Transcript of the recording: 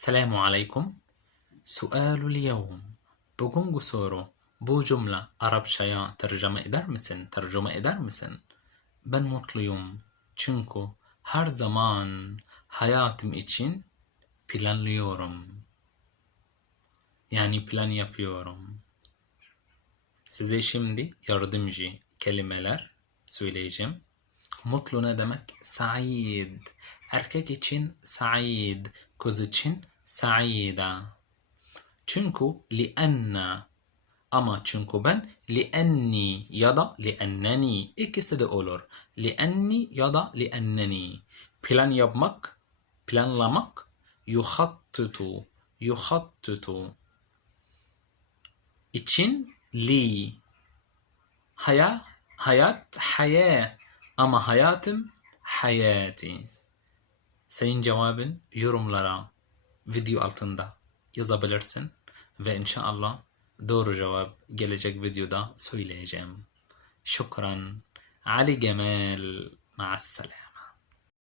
Esselamu Aleyküm. Sualul yevm. Bugünkü soru. Bu cümle Arapçaya tercüme eder misin? Tercüme eder misin? Ben mutluyum. Çünkü her zaman hayatım için planlıyorum. Yani plan yapıyorum. Size şimdi yardımcı kelimeler söyleyeceğim. Mutlu ne demek? Said. Erkek için said, kız için saida. Çünkü lianna ama çünkü ben lienni ya da lienneni ikisi de olur. Lienni ya da lienneni. Plan yapmak, planlamak yuhattitu, yuhattitu. İçin li. Haya, hayat, haya. Ama hayatım hayati. Senin cevabın yorumlara video altında yazabilirsin ve inşallah doğru cevap gelecek videoda söyleyeceğim. Şükran. Ali Gemal. Ma'assalam.